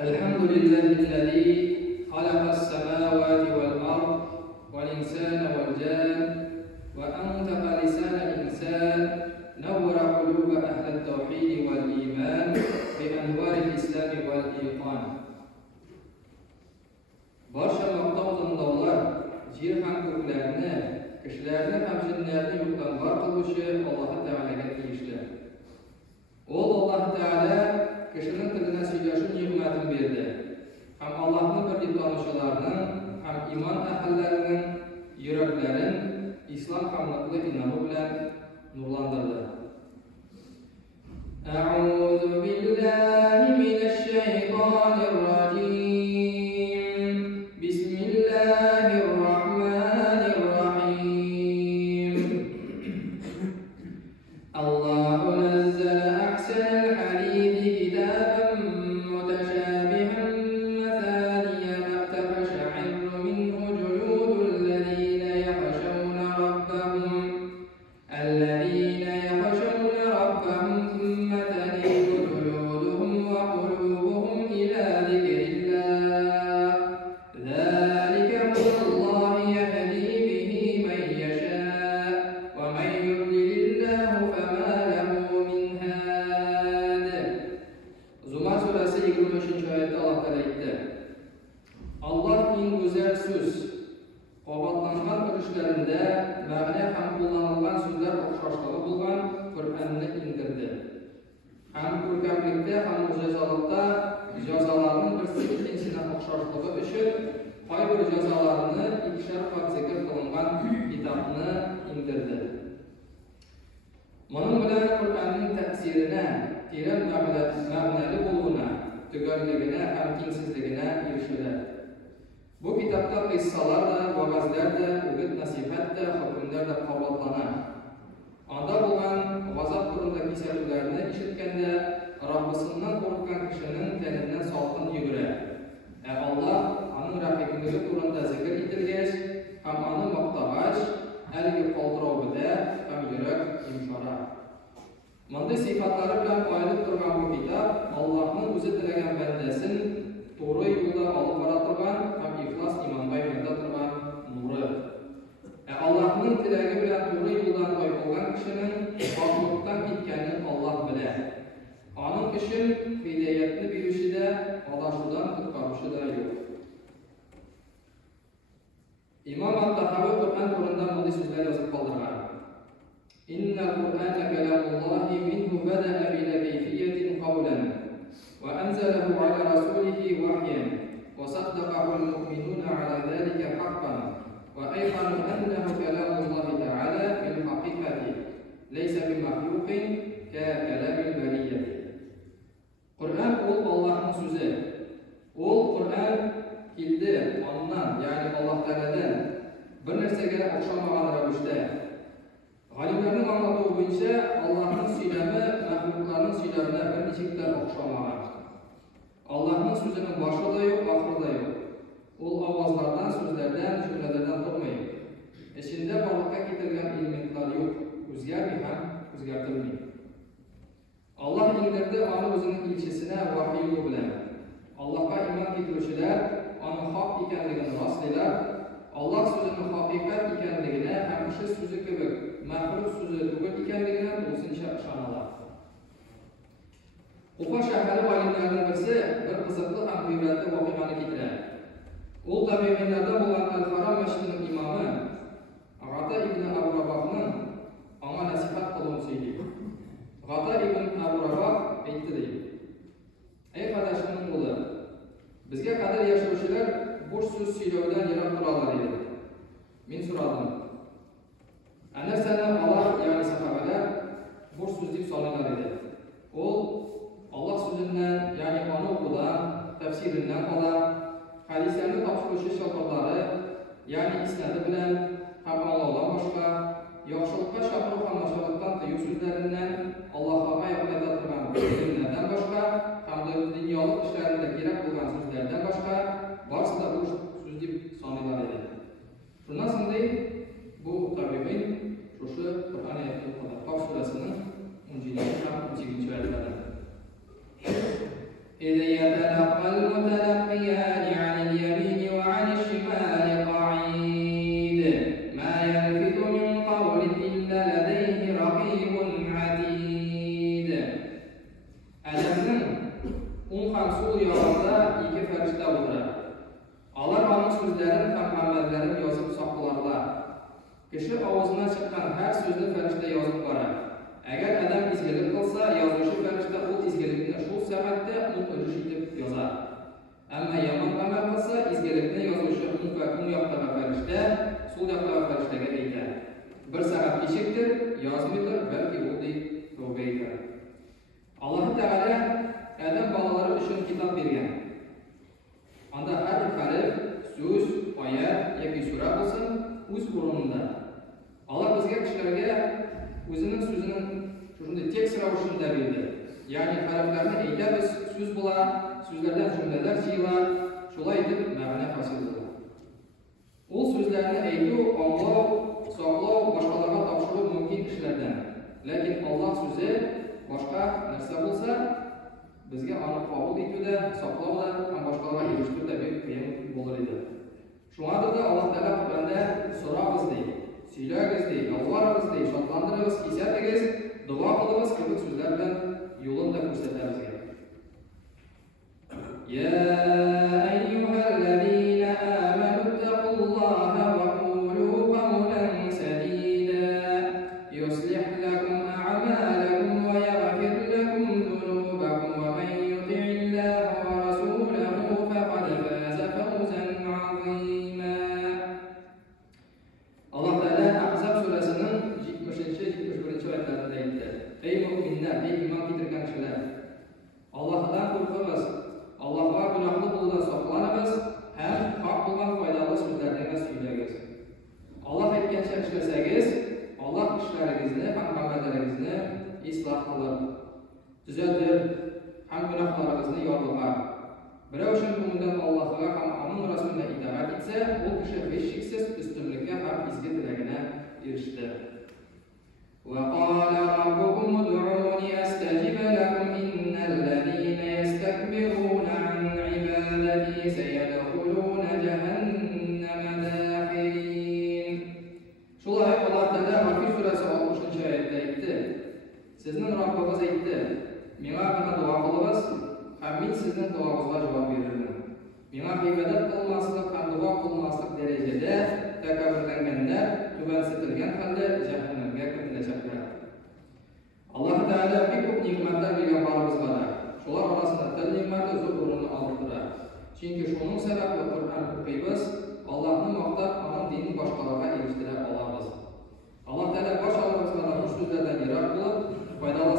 الحمد لله الذي خلق السماوات والأرض والإنسان والجان وأنطق لسان الإنسان نور قلوب أهل التوحيد والإيمان بأنوار الإسلام والإيقان. Barcha maqtovlar yer ham ko'klarni, kishilarni ham jinnlarni yo'qdan bor qiluvchi Alloh taolaga tegishli. Alloh taolo kishining tilini suylashi ne'matini berdi. Ham Allohning bir tanishlarning, ham iymon ahllarining yuraklarini islom hamliqli inomi bilan nurlantirdi. A'udzu billahi minash shaytonir rojim. Bu kitapta qissalar da, va'zlar da, o'g'it nasihat da, hukmlar da qabullanadi. Anda bo'lgan g'azab turidagi so'zlarni eshitganda Robbisidan qo'rqgan kishining tanidan sokin yuguradi. Alloh uning raqibligi turida zikr etilgach, ham uni maqtag'ach, algi qoldirovida ham yurak yumsharadi. Bunday sifatlari bilan qoyilib turgan bu kitob Allohning o'zi tilagan bandasini to'g'ri yo'lda olib bora turgan, ham ixlos iymonga yordam turgan nuri. Allohning tilagi bilan to'g'ri yo'ldan qo'yilgan kishining xohlikdan ketganini Alloh biladi. Uning uchun hidoyatni berishida, adashuvdan qutqarishida yo'q. Imom At-Tahaviy Qur'on turida bunday so'zlar yozib qoldirgan. Innal Qur'ana kalamullohi minhu bada'a bila kayfiyatin qawlan wa anzalahu ala rasulihi wahyan wa saddaqahu al-mu'minuna ala dhalika haqqan wa ayqanu annahu kalamullahi ta'ala bil haqiqati laysa bi makhluqin ka kalamil bariyyah. Qur'on Allohning so'zi. Qur'on keldi ondan, ya'ni Alloh taoladan bir narsaga o'xshamagan ravishda. G'olimlarning ma'lumotlari bo'yicha Allohning siylami maxluqlarning siylamiga bir nechta o'xshamagan. Allohning so'zining boshida yo'q, oxirida yo'q. U ovozlardan, so'zlardan, jumlalardan turmaydi. Ichida borliqqa keltirilgan elementlar yo'q, o'zgarmaydi ham, o'zgartirilmaydi. Alloh indirdi uni o'zining elchisini vahiy yo'li bilan. Allohga iymon keltiruvchilar uning haq ekanligini rostlaylar. Alloh so'zining haqiqat ekanligini ham shu so'zi kabi maxluq so'zi tugul ekanligini o'zincha ishonadi. Qufa shahri olimlarining birisi bir qiziqli ham ibratli voqeani keltiradi. U tabiinlardan bo'lgan Al-Haram masjidining imomi G'ata ibn Abu Rabohning ona nasihat qiluvchisi. G'ata ibn Abu Raboh aytdi: "Ey qardoshimning o'g'li, bizga qadar yashovchilar bo'sh so'z siylovdan yiroq turarlar edi. Men so'radim. Ana sana Alloh, ya'ni sahobalar bo'sh so'z deb so'ralar edi. U Alloh so'zidan, ya'ni ona o'qidan, tafsiridan olar, hadislarni topshiruvchi shogirdlari, ya'ni isnadi bilan ham Allohdan boshqa yaxshilikqa chaqiruv ham mashaqqatdan tuyuq so'zlaridan, Allohga yaqinlashtirgan so'zlardan boshqa hamda dunyolik ishlarida kerak bo'lgan so'zlardan boshqa barsida bu so'z deb so'ralar edi. Shundan so'ng bu tabiin shu Qur'on oyati Qof surasining 10-12 oyatlarida إذ يتلقى her sözünü fəriştə yazıb bara. Əgər adam izgilik qılsa, yazışı fəriştə o izgilikni şul səmətdə onu ölüş itib yazar. Әмма яман әмәл qılsa, izgilikni yazışı он яқтағы fəriştə, sol яқтағы fəriştəгə әйтər. Bir saat kechikdir, yazmıdır, belki o deyip tövbe eder. Allah Teala Adam balaları üçün kitap bergen. Anda her harf, söz, ayet, yoki sura olsun, o'z o'rnida. Allah bizga kishilarga o'zining so'zining shunday tekst ravishida berdi. Ya'ni harflarni aytamiz, so'z bo'lar, so'zlardan jumlalar chiqar, shulay deb ma'no hosil bo'ladi. U so'zlarni aytib, Alloh saqlov, boshqalarga topshirish mumkin ishlardan. Lekin Alloh so'zi boshqa narsa bo'lsa, bizga uni qabul etuvda, saqlovda, ham boshqalarga erishtiruvda bir qiyin bo'lar edi. Shuningdek Alloh taolo Qur'onda so'rag'iz deydi, siylag'iz deydi, yolvorag'iz deydi, shodlantiramiz, kesatigiz, duo qilamiz kabi so'zlar bilan yo'lini ko'rsatamiz. Ya ayyuhallazina amanu taqulloha wa qulu qawlan sadida yuslih lakum a'malakum wa yaghfir lakum dhunubakum wa man yuti'illaha wa rasulahu faqad faza fawzan 'azima. Allah Taala Ahzab surasining 70-71 oyatlarida aytdi: Ey mu'minlar, ey iymon keltirgan kishilar, Allohdan qo'rqamiz, Allohga gunohli bo'lgan saqlanamiz, ham haq bo'lgan foydali so'zlarni so'zlaymiz. Alloh aytgancha ishlasangiz, Alloh ishlaringizni, ham amallaringizni isloh qilib, tuzatib, ham gunohlaringizni yorliqar. Birov shu ko'ngildan Allohga ham uning rasuliga itoat etsa, u kishi hech shaksiz ustunlikka ham izgi tilagini erishdi. وقال ربكم ادعوني أستجب لكم إن الذين يستكبرون عن عبادتي سيدخلون جهنم داخرين. Şulay Allah Teala Gafir suresi 60. ayette aytdi. Sizning Rabbingiz aytdi: "Menga qana duo qilasiz, ham men sizning duoingizga javob beraman. Menga ibodat qilmaslik ham duo qilmaslik darajada takabburlanganlar tubansitilgan holda jahannamga kiritilacaklar." Allah Teala bir ko'p ne'matlar bergan bizga. Shular orasida til ne'mati zo'r o'rinni olib turadi. Chunki shuning sababli Qur'on o'qiymiz, Allohning maqtab qilgan dinini boshqalarga erishtira olamiz. Allah Teala barchalarimizni ushbu so'zlardan yiroq qilib, foydali